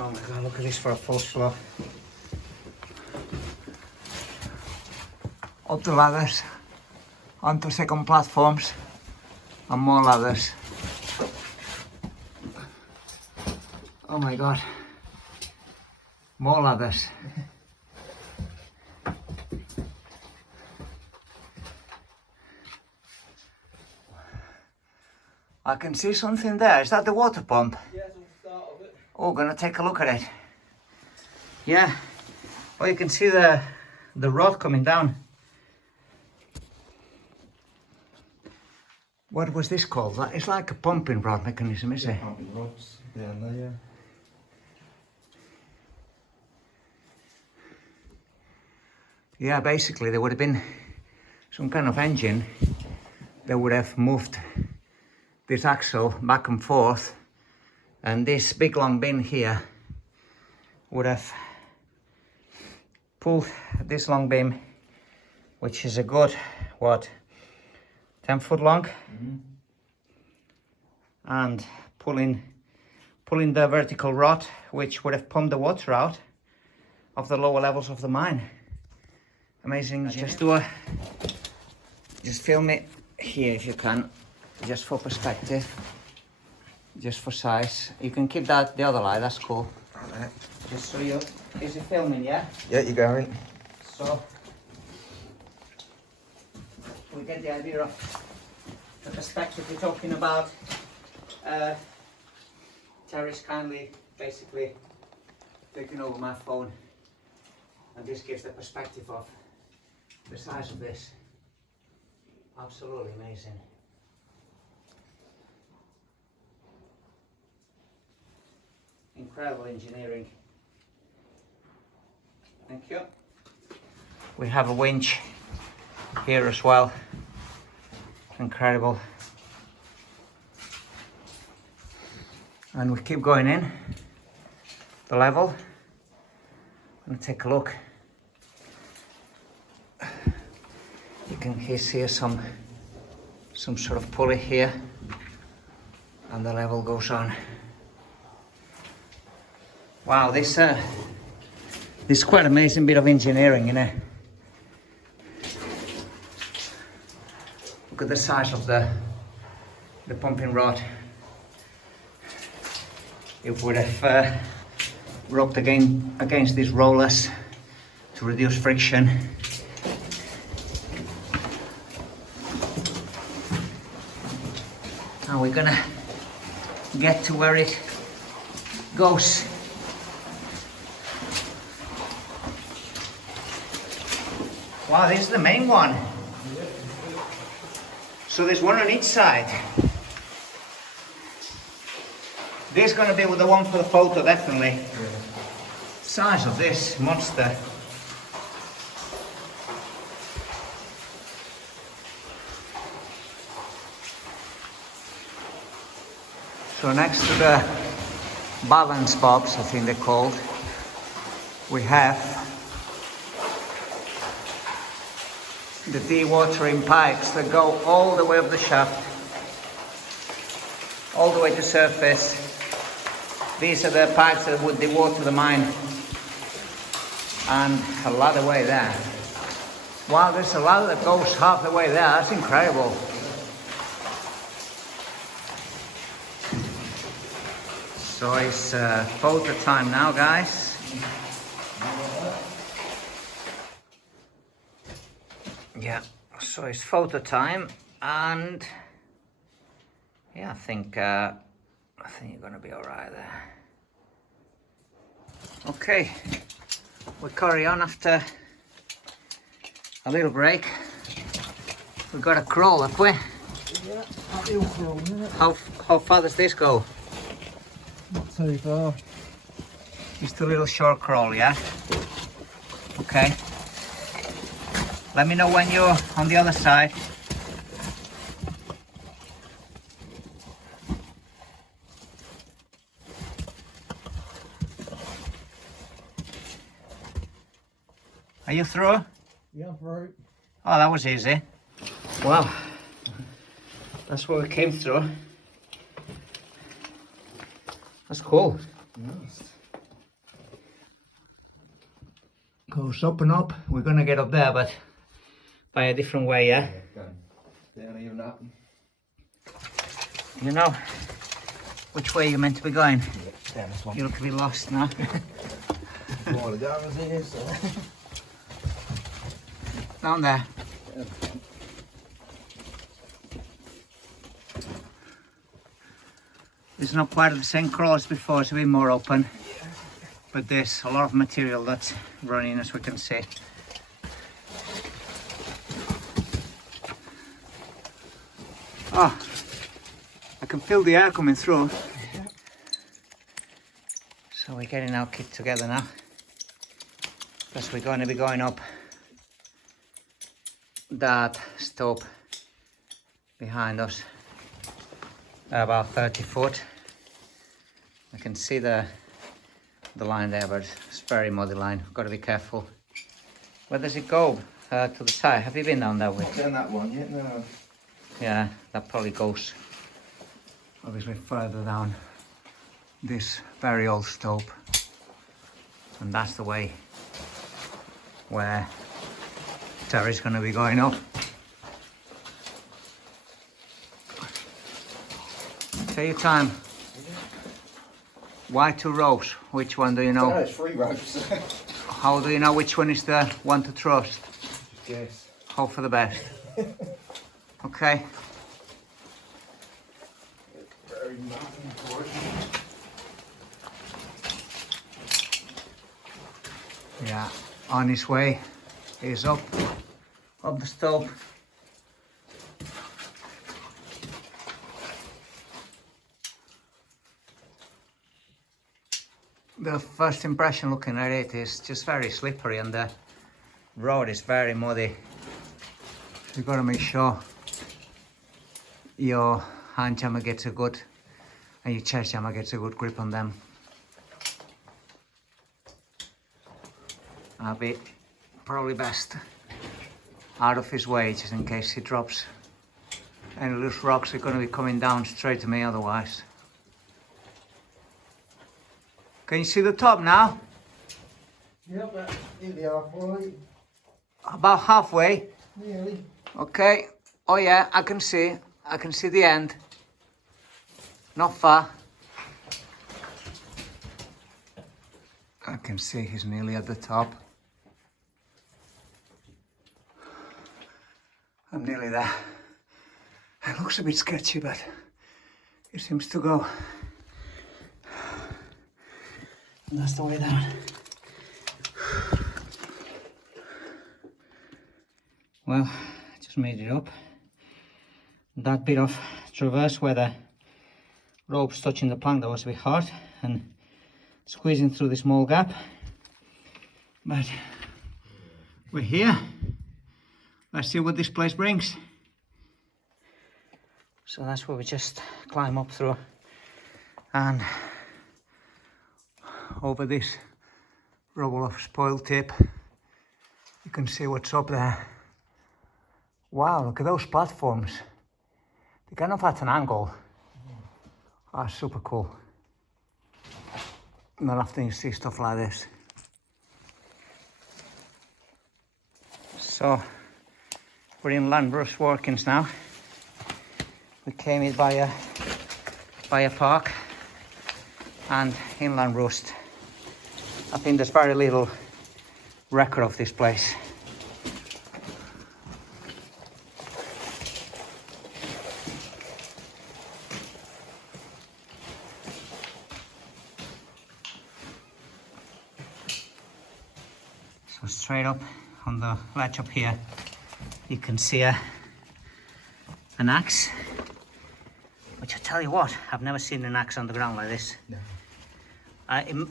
Oh my god, look at this for a full slope. Up the ladders, onto second platforms, and more ladders. Oh my god, more ladders. I can see something there. Is that the water pump? Yeah, it's on the start of it. Oh, gonna take a look at it. Yeah. Oh, you can see the rod coming down. What was this called? It's like a pumping rod mechanism, is it? Pumping rods down there, yeah. Yeah, basically there would have been some kind of engine that would have moved this axle back and forth, and this big long bin here would have pulled this long beam, which is a good, what, 10 foot long, and pulling the vertical rod, which would have pumped the water out of the lower levels of the mine. Amazing. Just film it here if you can, just for perspective, just for size. You can keep that the other light, that's cool. Alright. Just so you, is it filming, yeah? Yeah, you're going. So we get the idea of the perspective we're talking about. Terry's kindly basically taking over my phone, and this gives the perspective of the size of this. Absolutely amazing. Incredible engineering. Thank you. We have a winch here as well. Incredible. And we keep going in the level. I'm gonna take a look. You can see some sort of pulley here, and the level goes on. Wow, this is quite amazing bit of engineering, you know. Look at the size of the pumping rod. It would have rubbed against these rollers to reduce friction. Now we're gonna get to where it goes. Wow, this is the main one. So there's one on each side. This is gonna be the one for the photo, definitely. Size of this monster. So next to the balance box, I think they're called, we have the dewatering pipes that go all the way up the shaft, all the way to surface. These are the pipes that would dewater the mine, and a ladder way there. Wow, there's a ladder that goes half the way there. That's incredible. So it's photo time now, guys. Yeah, so it's photo time, and yeah, I think you're gonna be all right there. Okay, we carry on after a little break. We've got a crawl, have we? Yeah, uphill crawl, isn't it? How far does this go? Not too far. Just a little short crawl, yeah? Okay. Let me know when you're on the other side. Are you through? Yeah, I'm through. Oh, that was easy. Wow. That's what we came through. That's cool. Nice. Goes up and up. We're gonna get up there, but by a different way, yeah? Down even up. You know which way you're meant to be going? Down this one. You look a bit lost now. All the guys here, so. Down there. It's not quite the same crawl as before, it's a bit more open. But there's a lot of material that's running, as we can see. Oh, I can feel the air coming through. So we're getting our kit together now, because we're going to be going up that slope behind us, about 30 foot. I can see the line there, but it's very muddy line. Got to be careful. Where does it go? To the side. Have you been down that way? Not down that one yet, no. Yeah, that probably goes obviously further down this very old slope, and that's the way where Terry's going to be going up. Take your time. Why 2 ropes? Which one do you know? No, it's 3 ropes. How do you know which one is the one to trust? Just guess. Hope for the best. Okay. Very nothing for it. Yeah, on his way. He's up the slope. The first impression looking at it is just very slippery, and the road is very muddy. So you got to make sure your hand jammer gets a good, and your chest jammer gets a good grip on them. I'll be probably best out of his way, just in case he drops any loose rocks. Are going to be coming down straight to me otherwise. Can you see the top now? Yep, that's nearly halfway. About halfway. Nearly. Okay. Oh yeah, I can see the end. Not far. I can see he's nearly at the top. I'm nearly there. It looks a bit sketchy, but it seems to go. And that's the way down. Well, I just made it up. That bit of traverse where the rope's touching the plank, that was a bit hard, and squeezing through the small gap. But we're here. Let's see what this place brings. So that's where we just climb up through, and over this rubble of spoil tip you can see what's up there. Wow, look at those platforms. They're kind of at an angle. That's super cool. Not often you see stuff like this. So we're in Landrust workings now. We came in by a park, and in Landrust I think there's very little record of this place. So straight up on the ledge up here you can see an axe, which I tell you what, I've never seen an axe on the ground like this. No.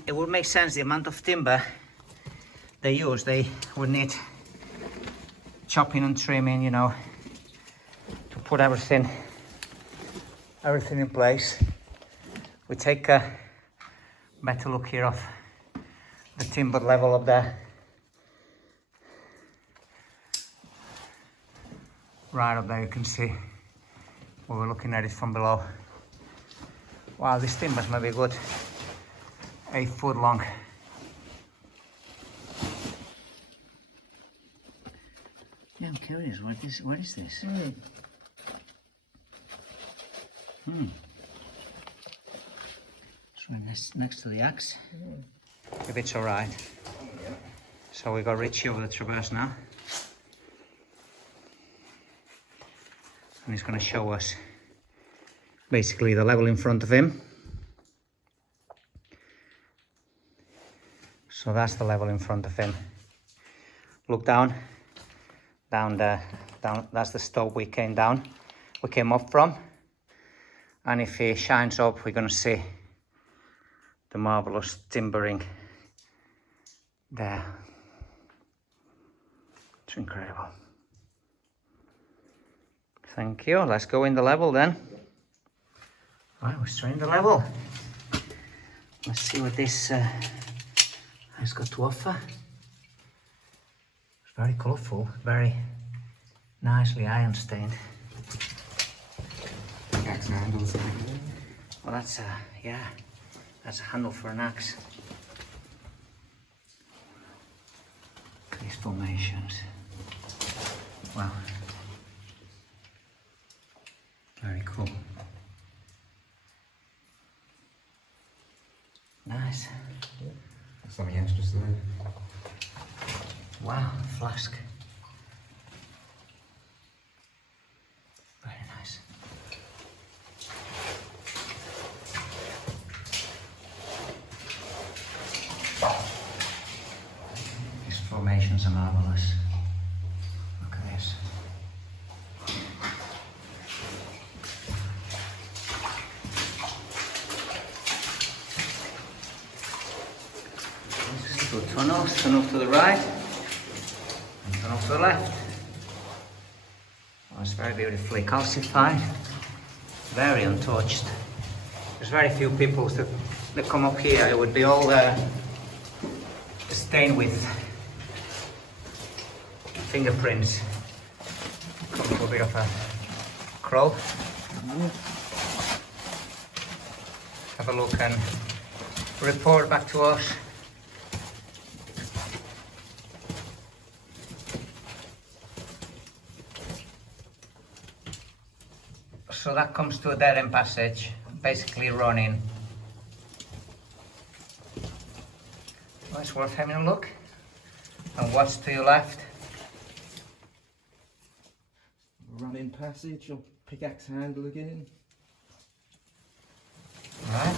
It would make sense, the amount of timber they use, they would need chopping and trimming, you know, to put everything in place. We take a better look here of the timber level up there. Right up there you can see where we're looking at it from below. Wow, this timber's maybe good 8 foot long. I'm curious. What is this? It's right next to the axe. If it's alright. So we got Richie over the traverse now. And he's going to show us basically the level in front of him. So that's the level in front of him. Look down there, that's the slope we came up from. And if he shines up, we're going to see the marvelous timbering there. It's incredible. Thank you. Let's go in the level then. Right, we're straight in the level. Let's see what this has got to offer. It's very colourful, very nicely iron stained. Axe handles. Well, that's that's a handle for an axe. These formations. Wow. Very cool. Nice. Something extra there. Wow, flask. Very nice. These formations are marvelous. Look at this. Two tunnels, tunnel to the right and tunnel to the left. Oh, it's very beautifully calcified, very untouched. There's very few people that come up here. It would be all stained with fingerprints. Come to a bit of a crawl. Have a look and report back to us. So that comes to a dead end passage, basically running. Well, it's worth having a look. And what's to your left? Running passage or pickaxe handle again. Right.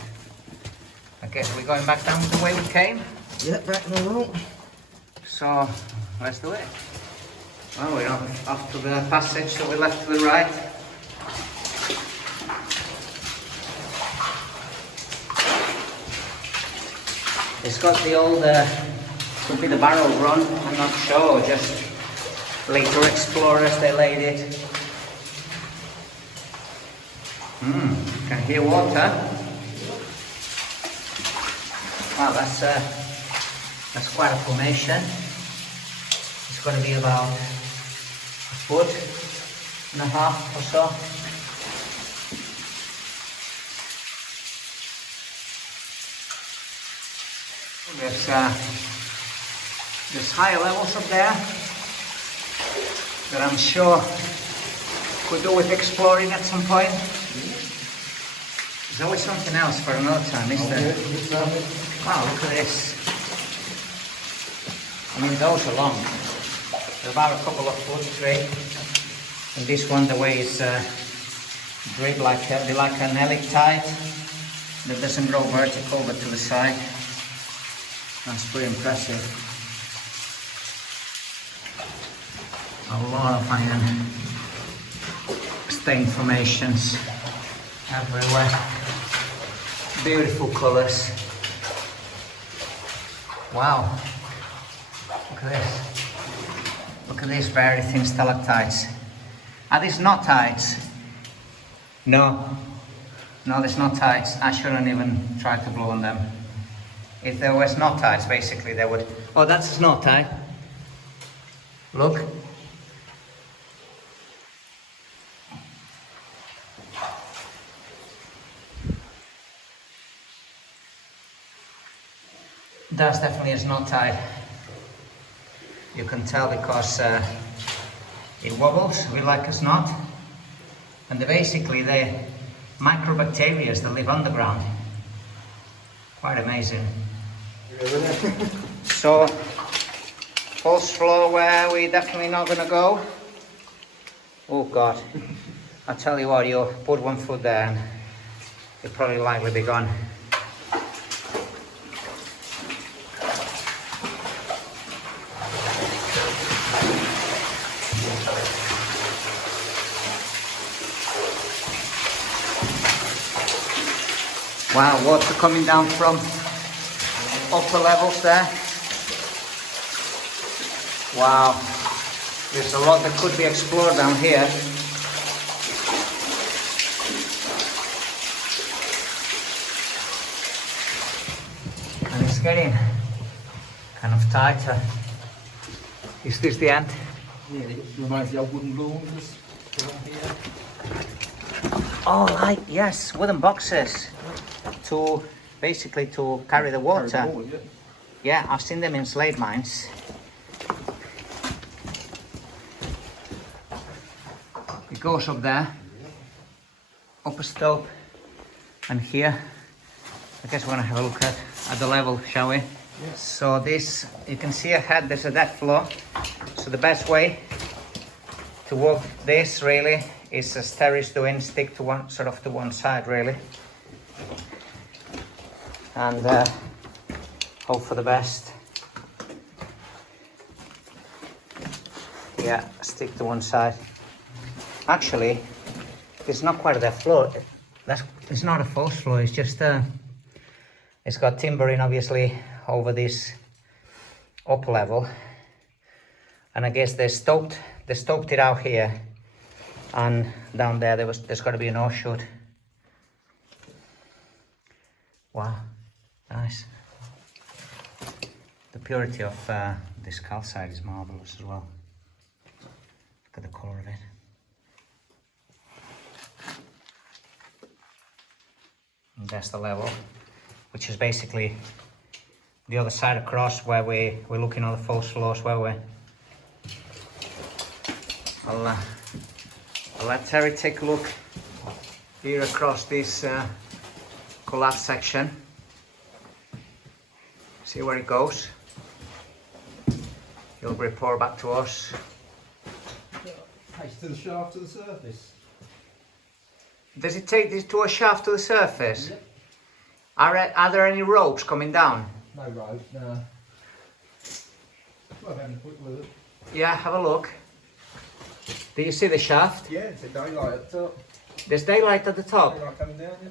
I guess we're going back down the way we came. Yeah, back in the room. So let's do it. Well, we're off to the passage that we left to the right. It's got the old, could be the barrel run, I'm not sure, just later explorers, they laid it. Can hear water. Wow, that's quite a formation. It's going to be about a foot and a half or so. There's higher levels up there that I'm sure could do with exploring at some point. There's always something else for another time, isn't there? Wow, look at this. I mean, those are long. They're about a couple of foot straight. And this one, the way it's draped like an elliptide that doesn't grow vertical but to the side. That's pretty impressive. A lot of iron stained formations everywhere. Beautiful colours. Wow. Look at this. Look at these very thin stalactites. Are these knottites? No. No, there's knottites. I shouldn't even try to blow on them. If there was knottites, basically they would... Oh, that's a knotite. Look. That's definitely a knotite. You can tell because It wobbles, a bit like a snot. And they're basically the microbacteria that live underground. Quite amazing. So, false floor where we're definitely not going to go. Oh God. I tell you what, you put one foot there and you'll probably likely be gone. Wow, water coming down from upper levels there. Wow, there's a lot that could be explored down here. And it's getting kind of tighter. Is this the end? Yeah, it reminds me of wooden launders around here. Oh, right, yes, wooden boxes to basically to carry the water. Yeah, I've seen them in slate mines. It goes up there, up a slope, and here. I guess we're gonna have a look at the level, shall we? Yes. So this, you can see ahead, there's a dead floor. So the best way to walk this really is as Terry's doing, stick to one, sort of to one side really. And hope for the best. Yeah, stick to one side. Actually, it's not quite a dead floor. It's not a false floor, it's just it's got timbering obviously over this upper level. And I guess they stoped it out here, and down there there's got to be an offshoot. Wow, nice. The purity of this calcite is marvelous as well. Look at the colour of it. And that's the level, which is basically the other side across where we're looking at the false floors where we're. I'll let Terry take a look here across this collapse section. See where it goes. He'll report back to us. Takes to the shaft to the surface. Does it take this to a shaft to the surface? Yep. Are there any ropes coming down? No rope, no. Well, having a quick look. Yeah, have a look. Do you see the shaft? Yeah, it's a daylight at the top. There's daylight at the top. Daylight coming down, yeah.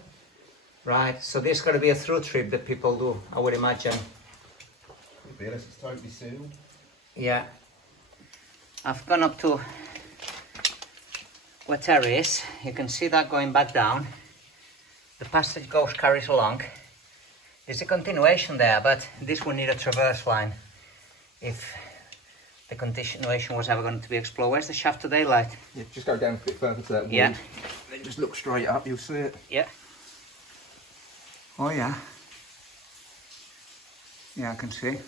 Right, so this got to be a through trip that people do, I would imagine. Could be, unless it's totally sealed. Yeah. I've gone up to where Terry is. You can see that going back down. The passage carries along. There's a continuation there, but this will need a traverse line if the continuation was ever going to be explored. Where's the shaft to daylight? Yeah, just go down a bit further to that wood. Yeah. Then just look straight up, you'll see it. Yeah. Oh yeah. Yeah, I can see.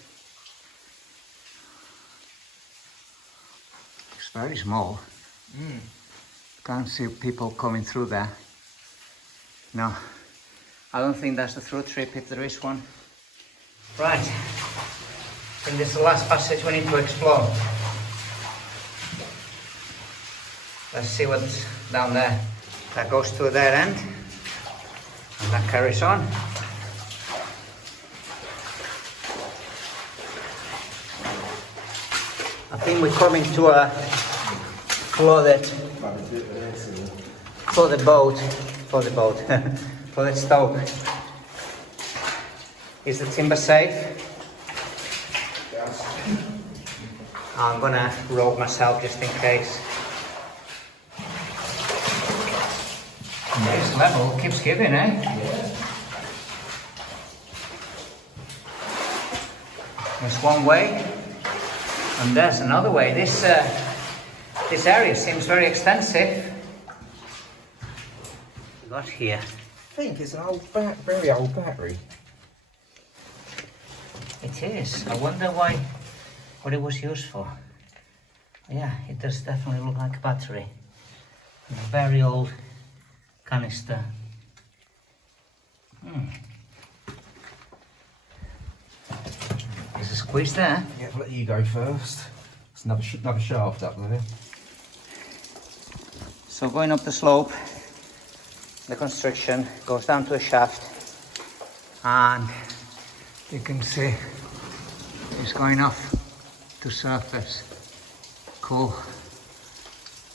It's very small. Can't see people coming through there. No, I don't think that's the through trip if there is one. Right, I think this is the last passage we need to explore. Let's see what's down there. That goes to their end, and that carries on. I think we're coming to a floor that for the boat, for the stoke. Is the timber safe? I'm gonna rope myself just in case. This level keeps giving, eh? Yeah. There's one way, and there's another way. This area seems very extensive. Got here. I think it's an old very old battery. It is. I wonder what it was used for. Yeah, it does definitely look like a battery. A very old canister. There's a squeeze there. Yeah, I'll let you go first. It's another shaft up there. So going up the slope, the construction goes down to a shaft, and you can see it's going off to surface. Cool.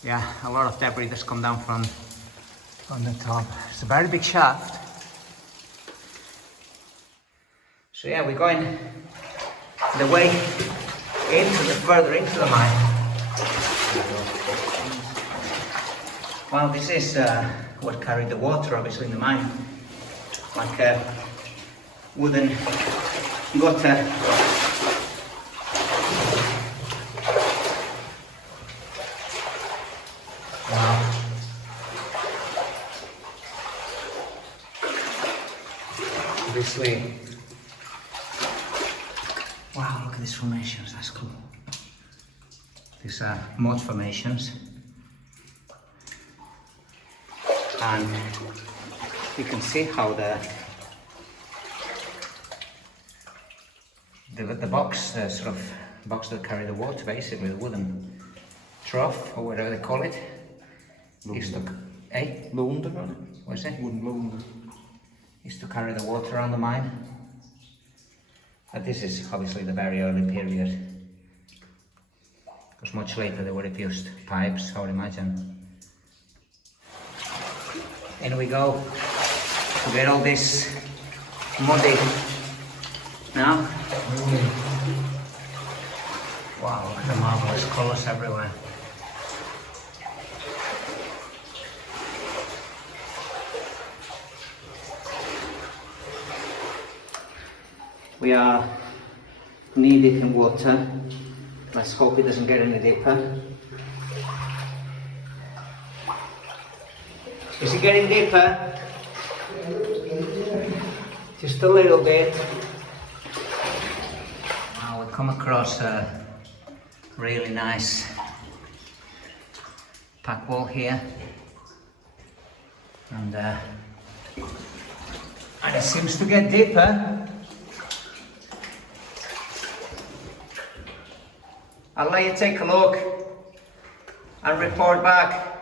Yeah, a lot of debris that's come down from the top. It's a very big shaft. So yeah, we're going the way further into the mine. Well, this is what carried the water, obviously, in the mine. Like a wooden gutter. Wow. Obviously. Wow, look at these formations, that's cool. These are mud formations. And you can see how the box, the sort of box that carry the water, basically the wooden trough or whatever they call it, used to, Launder, what is it? wooden launder. Used to carry the water around the mine. But this is obviously the very early period, because much later they would have used pipes, I would imagine. In we go to get all this muddy now. Wow, look at the marvelous colours everywhere. We are knee deep in water. Let's hope it doesn't get any deeper. Is it getting deeper? Just a little bit. Wow, we've come across a really nice pack wall here. And it seems to get deeper. I'll let you take a look and report back.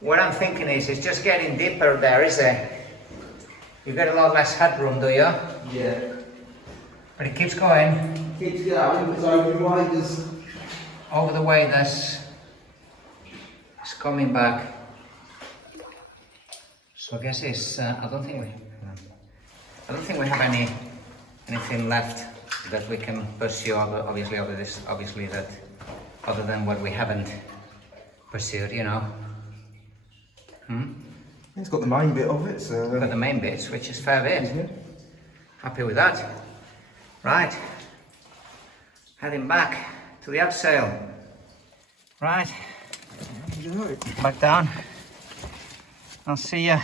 What I'm thinking is, it's just getting deeper there, is it? You get a lot less headroom, do you? Yeah. But it keeps going. Keeps going, it's over the waders. Over the way, it's coming back. So I guess it's, I don't think we have anything left that we can pursue, obviously that, other than what we haven't pursued, you know. It's got the main bit of it, so... Got the main bits, which is fair bit. Yeah. Happy with that. Right. Heading back to the abseil. Right. Back down. I'll see you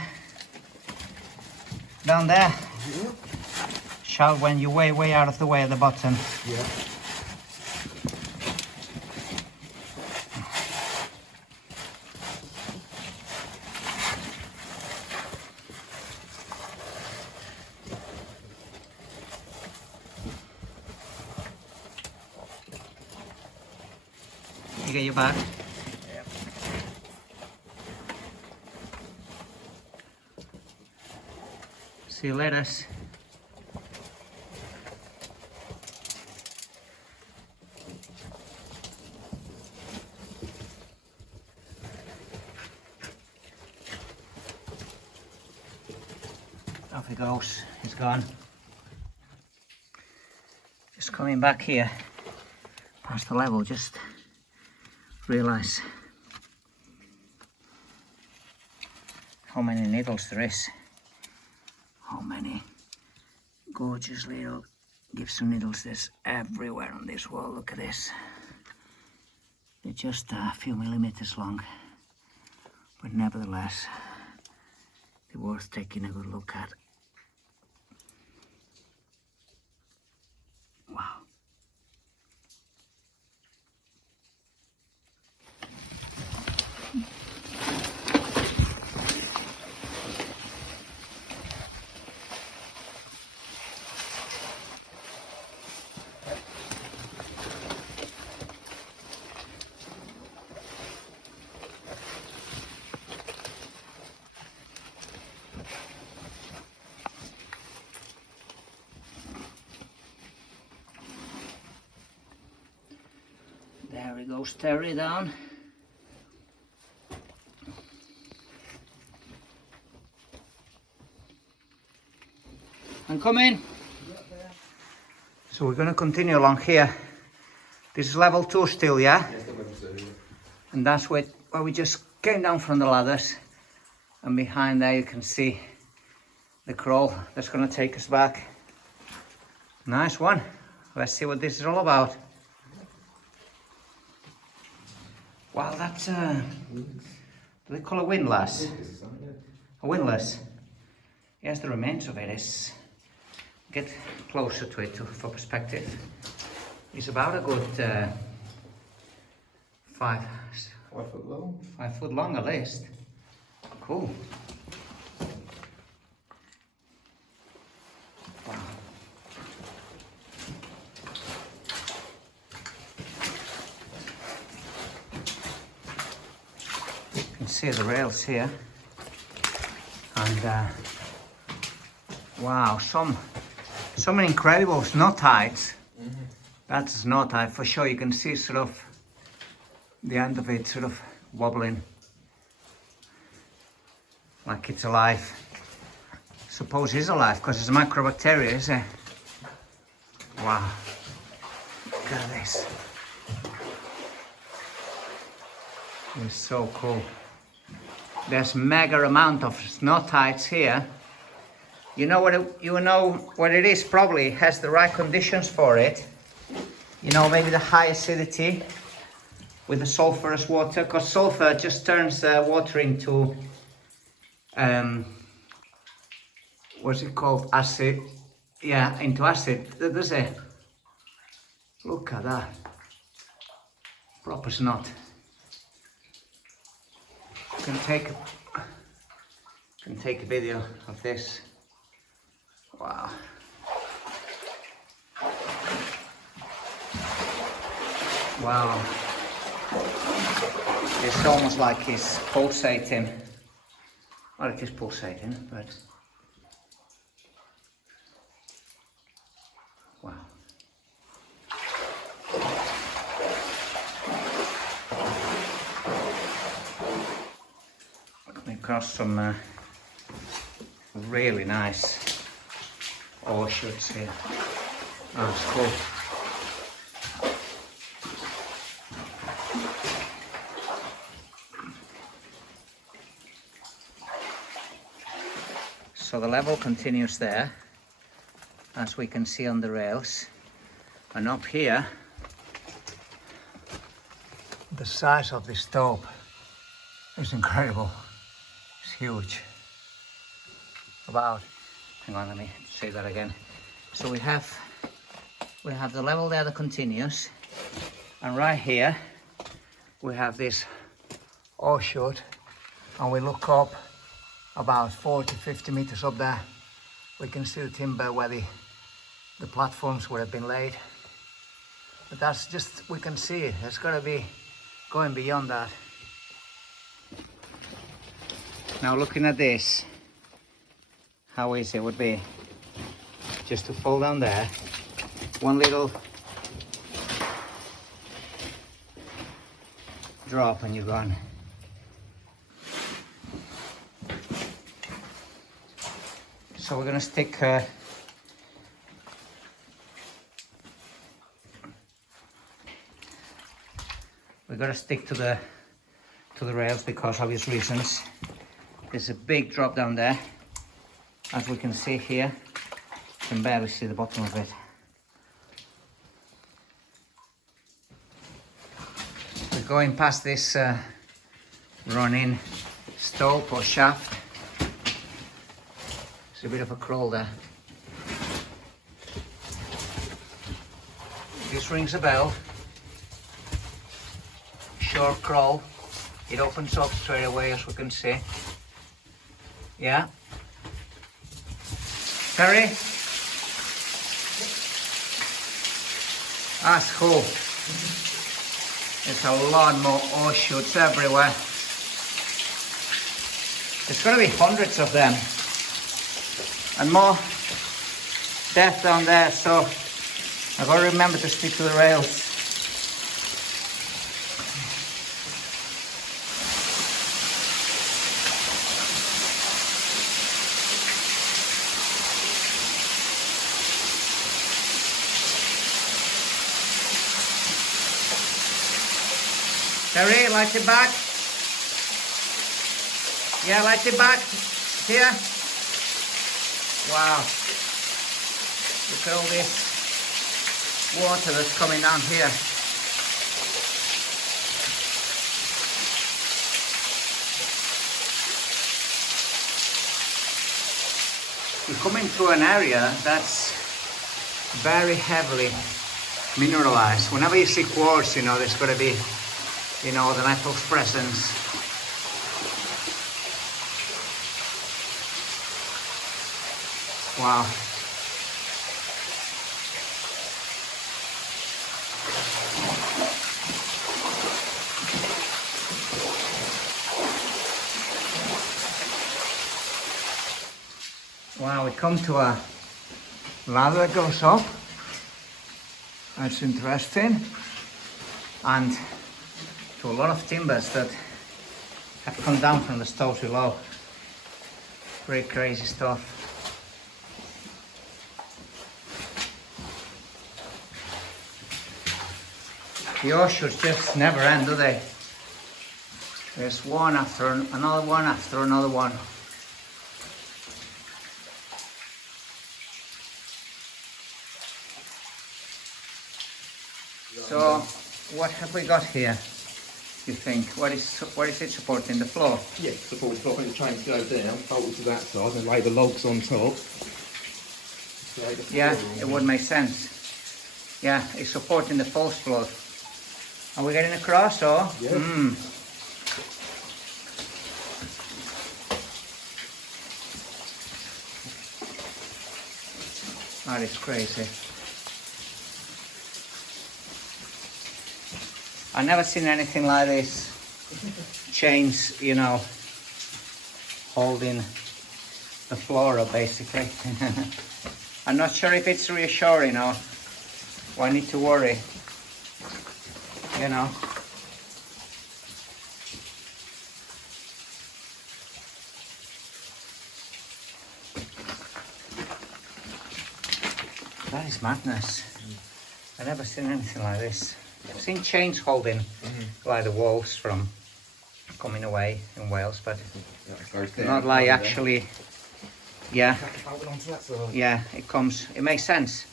down there. Yeah. Shout when you're way out of the way at the bottom. Yeah. You get your bag? Yeah. See you later. Off he goes, he's gone. Just coming back here, past the level, just realise how many needles there is. How many gorgeous little gypsum needles there's everywhere on this wall. Look at this. They're just a few millimeters long, but nevertheless, they're worth taking a good look at. goes Terry down. And come in. So we're going to continue along here. This is level 2 still, yeah? Yes, the level 2, yeah. And that's where we just came down from the ladders. And behind there you can see the crawl that's going to take us back. Nice one. Let's see what this is all about. Wow, that's do they call it windlass? A windlass. Yes, the remains of it is. Get closer to it for perspective. It's about a good 5 4 foot long. 5 foot long at least. Cool. Wow. You can see the rails here, and wow, some incredible snow tides. That's snow tide for sure. You can see sort of the end of it sort of wobbling like it's alive. Suppose it's alive because it's a microbacteria, isn't it? Wow, look at this. It's so cool. There's mega amount of snow tides here. You know what it is, probably has the right conditions for it. You know, maybe the high acidity with the sulfurous water, because sulfur just turns water into what's it called? Acid. Yeah, into acid. Does it? Look at that. Proper snot. Can take a video of this. Wow. Wow. It's almost like it's pulsating. Well, it is pulsating, but wow. Coming across some really nice orchards here. Oh, it's cool. So the level continues there, as we can see on the rails. And up here, the size of this stope is incredible. It's huge. About, hang on, let me say that again. So we have the level there that continues, and right here we have this orchard, and we look up about 40-50 meters up there. We can see the timber where the platforms would have been laid. But that's just, we can see it. It's got to be going beyond that. Now looking at this, how easy it would be just to fall down there. One little drop and you're gone. So we're going to stick to the rails because obvious reasons. There's a big drop down there, as we can see here. You can barely see the bottom of it. We're going past this running stope or shaft. There's a bit of a crawl there. This rings a bell. Short crawl. It opens up straight away, as we can see. Yeah. Terry? That's cool. There's a lot more orchards everywhere. There's going to be hundreds of them. And more depth down there, so I've got to remember to stick to the rails. Terry, light it back. Yeah, light it back. Here. Wow. Look at all this water that's coming down here. You come into an area that's very heavily mineralized. Whenever you see quartz, you know, there's got to be, you know, the metal's presence. Wow. Wow, we come to a ladder that goes up. That's interesting. And to a lot of timbers that have come down from the stove below. Pretty crazy stuff. The orchards just never end, do they? There's one after another one after another one. So, what have we got here, you think? What is it supporting, the floor? Yeah, supporting the floor. I think the trains go down, bolted to that side, and lay the logs on top. Yeah, it would make sense. Yeah, it's supporting the false floor. Are we getting across, or? Yeah. That is crazy. I've never seen anything like this. Chains, you know, holding the floor up, basically. I'm not sure if it's reassuring or I need to worry, you know. That is madness. I've never seen anything like this. I've seen chains holding like the walls from coming away in Wales, but not like actually, yeah, yeah, it makes sense.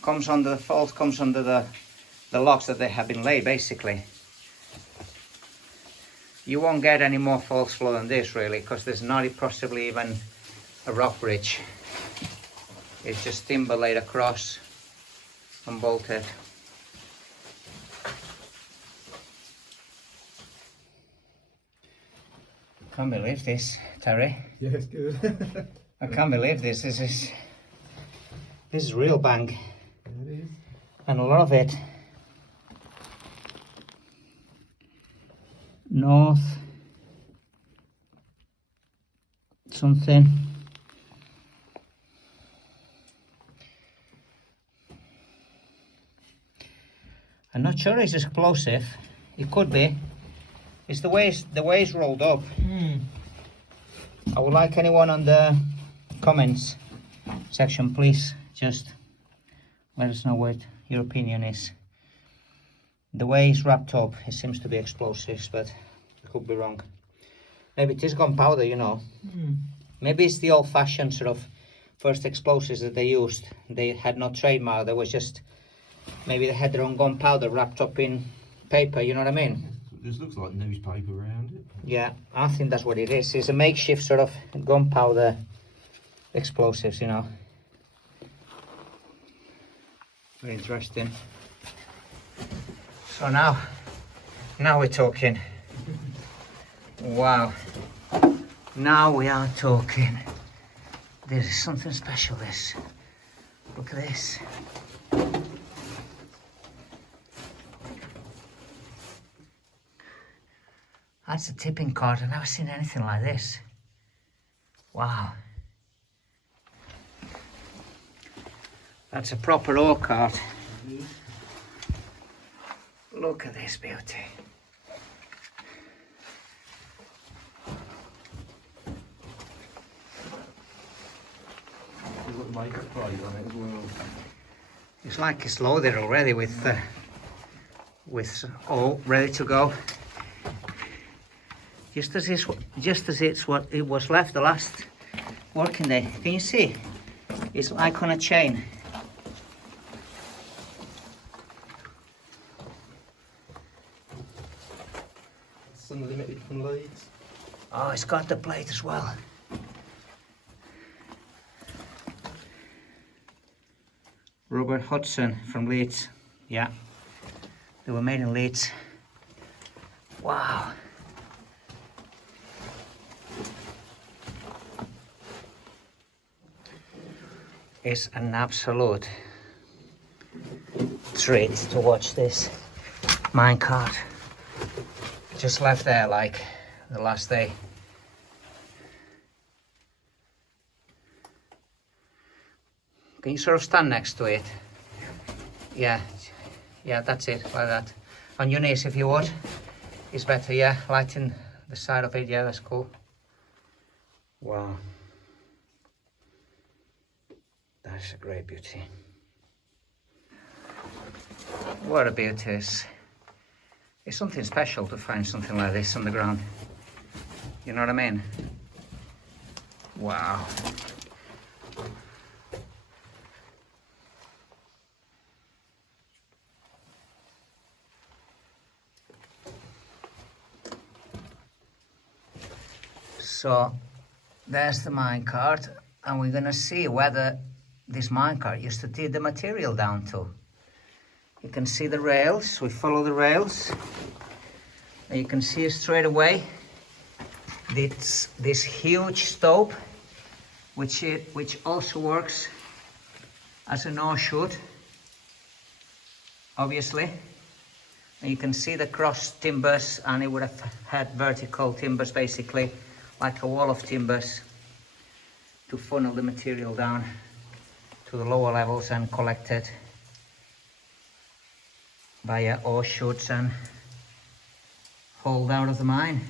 Comes under the fault, comes under the locks that they have been laid, basically. You won't get any more false floor than this, really, because there's not possibly even a rock bridge. It's just timber laid across and bolted. I can't believe this, Terry. Yeah, it's good. I can't believe this. This is real bang. Yeah, it is. And a lot of it north something. I'm not sure it's explosive. It could be. It's the way it's rolled up. I would like anyone on the comments section, please just let us know what your opinion is. The way it's wrapped up, it seems to be explosives, but I could be wrong. Maybe it is gunpowder, you know. Maybe it's the old-fashioned sort of first explosives that they used. They had no trademark. There was just, maybe they had their own gunpowder wrapped up in paper, you know what I mean? This looks like newspaper around it. Yeah, I think that's what it is. It's a makeshift sort of gunpowder explosives, you know. Very interesting. So now we're talking. Wow. Now we are talking. This is something special, this. Look at this. That's a tipping card. I've never seen anything like this. Wow. That's a proper ore cart. Look at this beauty. There's got the makeup plate on it as well. It's like it's loaded already with all ready to go. just as it was left the last working day. Can you see? It's like on a chain. It's unlimited from Leeds. Oh, it's got the plate as well. Robert Hudson from Leeds. Yeah, they were made in Leeds. Wow. It's an absolute treat to watch this minecart. Just left there like the last day. Can you sort of stand next to it? Yeah, that's it, like that. On your knees if you would. It's better, yeah. Lighten the side of it, yeah, that's cool. Wow. That's a great beauty. What a beauty it is. It's something special to find something like this on the ground. You know what I mean? Wow. So there's the minecart, and we're gonna see whether this minecart used to take the material down to. You can see the rails, we follow the rails, and you can see straight away this huge stove, which also works as an ore chute, obviously. And you can see the cross timbers, and it would have had vertical timbers, basically like a wall of timbers, to funnel the material down to the lower levels and collect it via ore chutes and hauled out of the mine.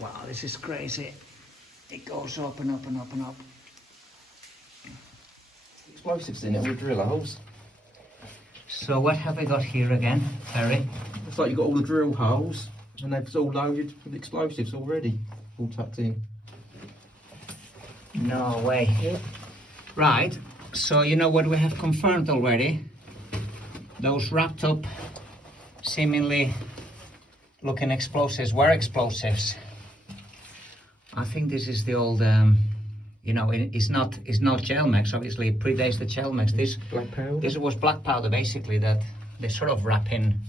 Wow, this is crazy. It goes up and up and up and up. Explosives in it with drill holes. So what have we got here again, Terry? Looks like you've got all the drill holes and they've all loaded with explosives already, all tucked in. No way. Yep. Right, so you know what we have confirmed already? Those wrapped up, seemingly looking explosives were explosives. I think this is the old, you know, it's not Gelmex, obviously it predates the Gelmex. Black powder? This was black powder basically that they sort of wrap in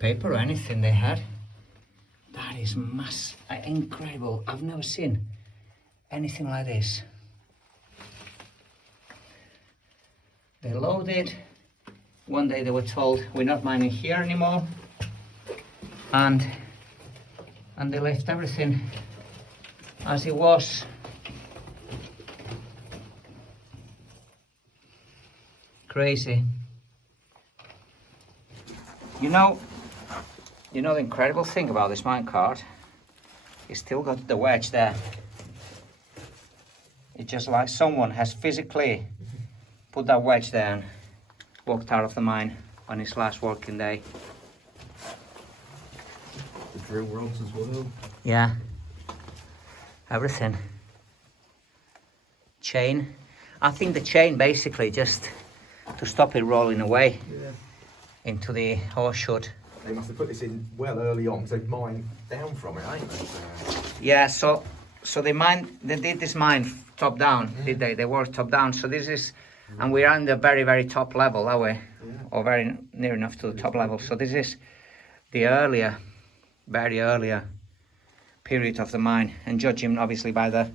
paper or anything they had. That is incredible. I've never seen anything like this. They loaded. One day they were told we're not mining here anymore, and they left everything as it was. Crazy. You know the incredible thing about this minecart, it's still got the wedge there. It's just like someone has physically put that wedge there and walked out of the mine on his last working day. The drill rods as well. Yeah. Everything. Chain. I think the chain basically just to stop it rolling away into the horse chute. They must have put this in well early on, so they've mined down from it, ain't they? Yeah, so they did this mine top down, did they? They worked top down. So this is, and we're on the very, very top level, are we? Yeah. Or very near enough to the top level. So this is the earlier, very earlier period of the mine. And judging obviously by the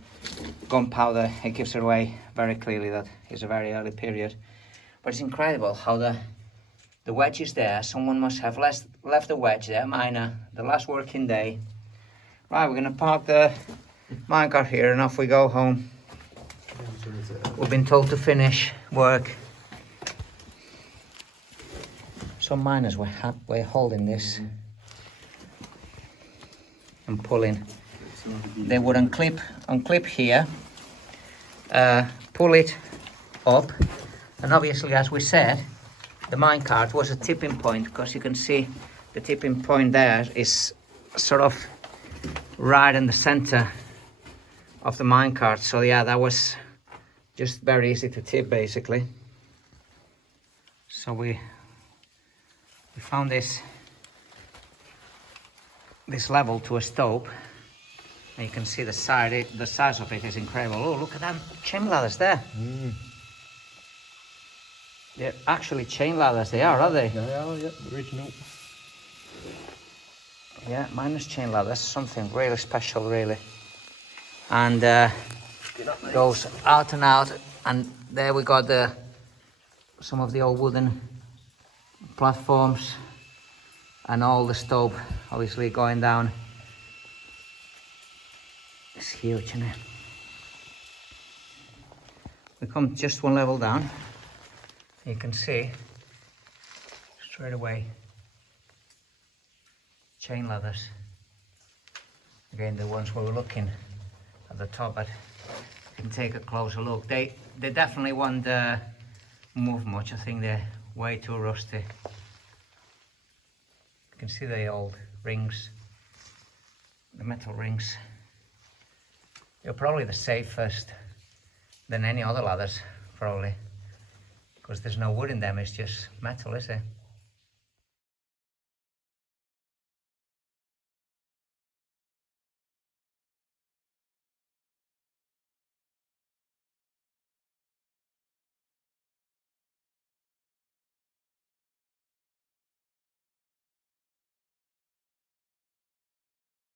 gunpowder, it gives it away very clearly that it's a very early period. But it's incredible how the wedge is there. Someone must have left the wedge there, miner, the last working day. Right, we're gonna park the minecart here and off we go home. We've been told to finish work. Some miners were holding this and pulling. They would unclip here, pull it up, and obviously, as we said, the minecart was a tipping point, because you can see the tipping point there is sort of right in the center of the minecart. So yeah, that was just very easy to tip basically. So we found this level to a stove, and you can see the size of it is incredible. Oh, look at them chain ladders there. They're actually chain ladders, they are, aren't they? They are, yeah, original. Yeah, minus chain ladders, something really special, really. And goes out and out, and there we got some of the old wooden platforms, and all the stove obviously going down. It's huge, isn't it? We come just one level down. You can see straight away chain ladders. Again, the ones we were looking at the top, but you can take a closer look. They definitely won't move much. I think they're way too rusty. You can see the old rings, the metal rings. They're probably the safest than any other ladders, probably, because there's no wood in them, it's just metal, is it?